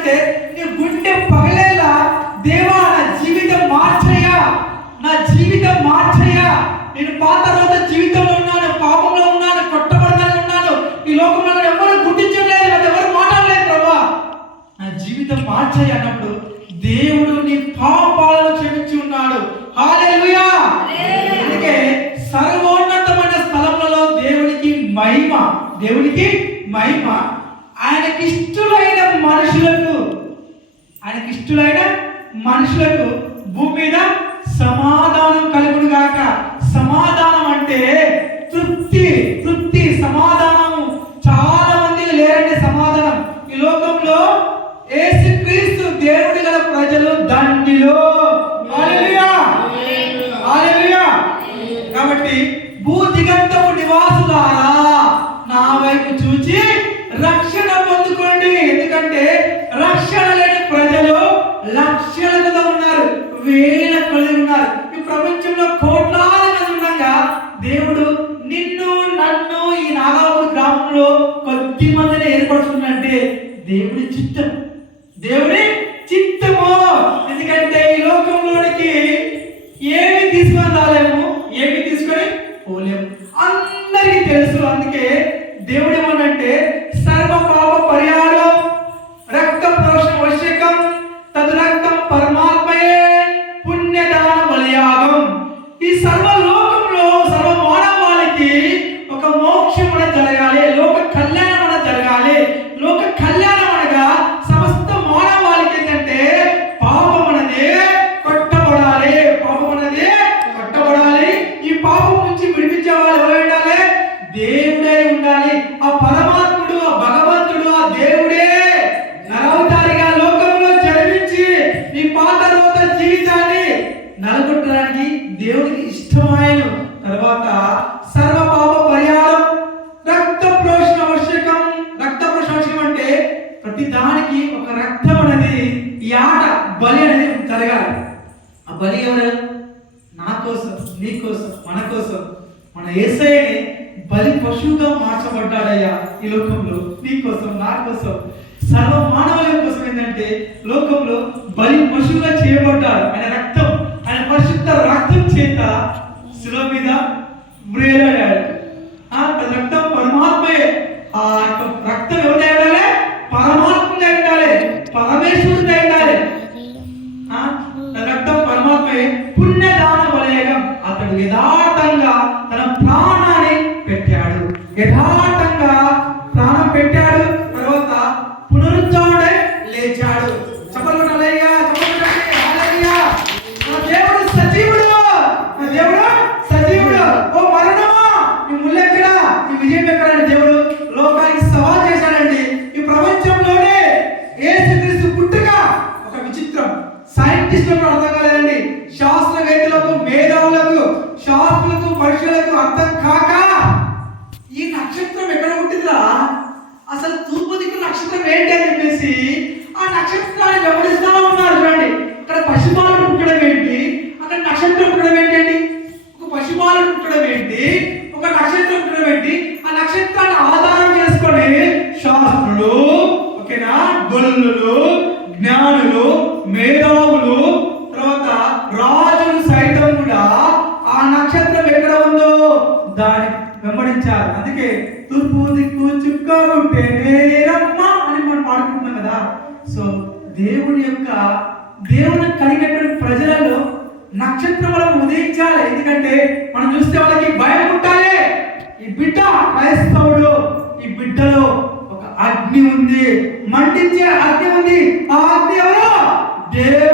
ఏమన్నాడంటే, నీ గుండె పగలేలా దేవా నా జీవితం మార్చయ్యా, నా జీవితం మార్చయ్యా. నేను పాత రోజు జీవితంలో ఉన్నాను, పాపంలో ఉన్నాను, కొట్టబడతానే ఉన్నాను, ఈ లోకంలో ఎవరు గుర్తించలేదు, నాతో ఎవరు మాట్లాడలేదు ప్రభా, నా జీవితం మార్చయ్యా అన్నప్పుడు దేవుడు నీ పాపాలను క్షమించి ఉన్నాడు. హల్లెలూయా. అందుకే సర్వోన్నతమైన స్థలములలో దేవునికి మహిమ, దేవునికి మహిమ. ఆయనకిష్టులైన మనుషులకు భూమి మీద సమాధానం కలుగును గాక. సమాధానం అంటే తృప్తి సమాధానము. చాలా మంది లేరండి సమాధానం ఈ లోకంలో. యేసుక్రీస్తు దేవుడి గల ప్రజలు దండిలో. హల్లెలూయా, హల్లెలూయా. కాబట్టి భూదిగంతపు నివాసులారా నా వైపు చూచి రక్షణ పొందుకోండి. ఎందుకంటే రక్షణ లేని ప్రజలు లక్షలతో ఉన్నారు, వేల కొలది ఉన్నారు. ఈ ప్రపంచంలో కోట్లాది మంది ఉండగా దేవుడు నిన్ను నన్ను ఈ నాగాపూర్ గ్రామంలో కొద్ది మందిని ఏర్పడుతున్నట్టే దేవుడి చిత్తం, దేవుడి చిత్తము. ఎందుకంటే ఈ లోకంలోనికి ఏమి తీసుకొని రాలేము, ఏమి తీసుకొని పోలేము, అందరికీ తెలుసు. అందుకే దేవుడు ఏమనంటే సర్వ పాప పరిహారం రక్త ప్రోక్షణ వశ్యకం తదు రక్తం పరమాత్మయే పుణ్యదాన బలియాగం. ఈ సర్వలోకంలో సర్వ మానవాళికి ఒక మోక్షం జరగాలి, లోక కళ్యాణం జరగాలి. లోక కళ్యాణం అనగా సమస్త మానవాళికి ఏంటంటే పాపం అనేది కొట్టబడాలి, పాపం అనేది కొట్టబడాలి. ఈ పాపం నుంచి విడిపించే వాళ్ళు ఎవరు ఉండాలి? దేవుడే ఉండాలి. ఆ పరమాత్ముడు, ఆ భగవంతుడు, ఆ దేవుడే నరవతారిగా లోకంలో జన్మించి ఈ పాత రోత జీవితాన్ని నలగొట్టడానికి దేవుడికి ఇష్టమైన తర్వాత సర్వ పాప పరిహారం రక్త ప్రోక్షణ ఆవశ్యకం. రక్త ప్రోక్షణ ఆవశ్యకం అంటే ప్రతి దానికి ఒక రక్తం అనేది, ఈ ఆట బలి అనేది జరగాలి. ఆ బలి ఎవరు? నా కోసం, నీ కోసం, మన కోసం. మన యేసయ్యని బలి పశువుగా మార్చబడ్డాడయ్యా ఈ లోకంలో, నీ కోసం, నా కోసం, సర్వ మానవుల కోసం. ఏంటంటే లోకంలో బలి పశువుగా చేయబడ్డాడు. ఆయన రక్తం, ఆయన పరిశుద్ధ రక్తం చేత శిలువ మీద వ్రేలాడాడు. ఆ రక్తం పరమాత్మే. ఆ రక్తం ఎవరు ఉండాలి? పరమాత్ముడే ఉండాలి, పరమేశ్వరుడే ఉండాలి. రక్తం పరమాత్మే పుణ్యదాన బలియాగం. అతడు యథార్థంగా తన ప్రాణాన్ని పెట్టాడు, యథార్థంగా ప్రాణం పెట్టాడు. తర్వాత పునరుద్ధరణే లేచాడు. చెప్పండి హల్లెలూయా, చెప్పండి హల్లెలూయా. నా దేవుడు సజీవుడు, నా దేవుడు సజీవుడు. ఓ మరణమా నీ ముల్లెక్కడా, నీ విజయం ఎక్కడ అని దేవుడు లోకానికి సవాల్ చేశాడండి. ఈ ప్రపంచంలోనే యేసుక్రీస్తు పుట్టుక ఒక విచిత్రం. సైంటిస్టులకు అర్థం కాలేదండి, శాస్త్రవేత్తలకు, మేధావులకు, శాస్త్రులకు, పరీక్షలకు అర్థం కాక ఈ నక్షత్రం ఎక్కడ పుట్టిందిరా, అసలు తూర్పు దిక్కు నక్షత్రం ఏంటి అని చెప్పేసి ఆ నక్షత్రాన్ని గమనిస్తూ ఉన్నారు. చూడండి, అక్కడ పశుపాలుడు పుట్టడం ఏంటి, అక్కడ నక్షత్రం పుట్టడం ఏంటి, ఒక పశుపాలుడు పుట్టడం ఏంటి, ఒక నక్షత్రం పుట్టడం ఏంటి. ఆ నక్షత్రాన్ని ఆధారం చేసుకొని శాస్త్రులు, ఓకేనా, గొల్లులు, జ్ఞానులు, మేధావులు, తర్వాత రాజులు సైతం కూడా ఆ నక్షత్రం ఎక్కడ ఉందో దాన్ని వెంబడించారు. అందుకే తూర్పు దిక్కు చుక్క రమ్మ అని మనం పాడుకుంటున్నాం కదా. సో దేవుని కలిగినటువంటి ప్రజలలో నక్షత్రములను ఉదయించాలి. ఎందుకంటే మనం చూస్తే వాళ్ళకి భయం పుట్టాలి. ఈ బిడ్డ క్రైస్తవుడు, ఈ బిడ్డలో ఒక అగ్ని ఉంది, మండించే అగ్ని ఉంది. ఆ అగ్ని ఎవరు? దేవుడు.